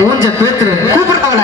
ஊஞ்ச பேத்துரு. கூப்பிடுறவங்கள